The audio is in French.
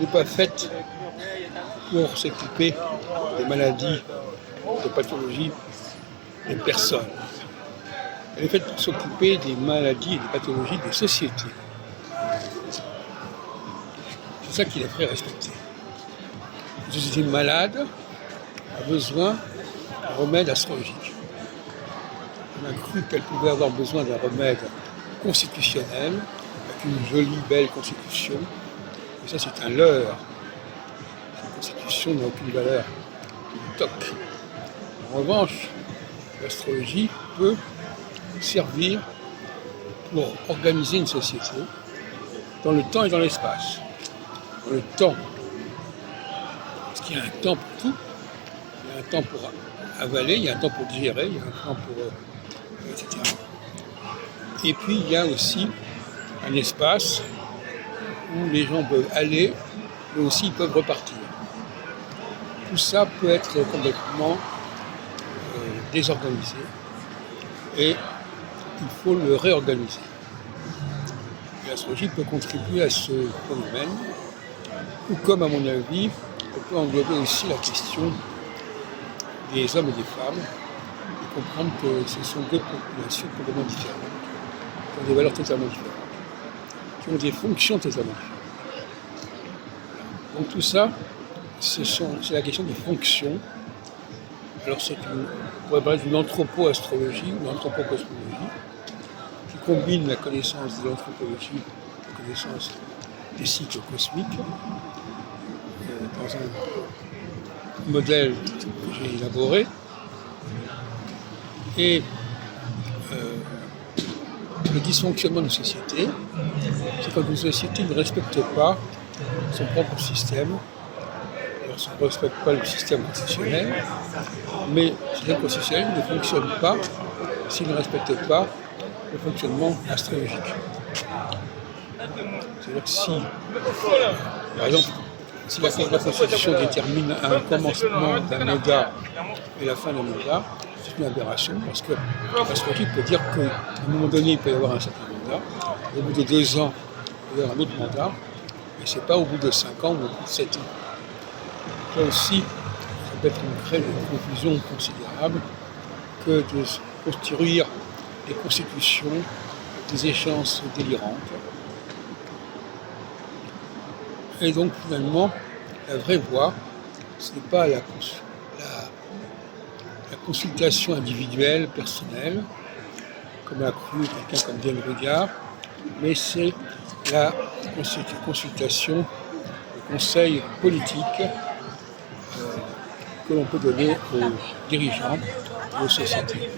n'est pas faite pour s'occuper des maladies, des pathologies des personnes. Elle est faite pour s'occuper des maladies et des pathologies des sociétés. C'est ça qu'il devrait respecter. Une société malade a besoin d'un remède astrologique. On a cru qu'elle pouvait avoir besoin d'un remède constitutionnel, avec une jolie, belle constitution. Et ça, c'est un leurre. Cette constitution n'a aucune valeur. C'est un toc. En revanche, l'astrologie peut servir pour organiser une société dans le temps et dans l'espace. Dans le temps, parce qu'il y a un temps pour tout. Il y a un temps pour avaler, il y a un temps pour digérer, il y a un temps pour... etc. Et puis il y a aussi un espace où les gens peuvent aller, mais aussi ils peuvent repartir. Tout ça peut être complètement désorganisé et il faut le réorganiser. Et l'astrologie peut contribuer à ce phénomène, ou comme à mon avis, on peut englober aussi la question des hommes et des femmes et comprendre que ce sont deux populations complètement différentes, qui ont des valeurs totalement différentes, qui ont des fonctions totalement différentes. Donc tout ça, c'est la question des fonctions. Alors on pourrait parler d'une anthropo-astrologie ou anthropo-cosmologie qui combine la connaissance de l'anthropologie, la connaissance des cycles cosmiques, dans un modèle que j'ai élaboré. Et le dysfonctionnement d'une société, c'est quand une société ne respecte pas son propre système. Alors, ça ne respecte pas le système constitutionnel, mais le système constitutionnel ne fonctionne pas s'il ne respecte pas le fonctionnement astrologique. C'est-à-dire que si, par exemple, si la Constitution détermine un commencement d'un mandat et la fin d'un mandat, c'est une aberration parce que l'astrologie peut dire qu'à un moment donné, il peut y avoir un certain mandat, au bout de 2 ans, il peut y avoir un autre mandat, et ce n'est pas au bout de 5 ans ou au bout de 7 ans. Là aussi, ça peut être une confusion considérable que de construire des constitutions, des échéances délirantes. Et donc finalement, la vraie voie, ce n'est pas la consultation individuelle, personnelle, comme a cru quelqu'un comme Diane Rugard, mais c'est la consultation, le conseil politique que l'on peut donner aux dirigeants et aux sociétés.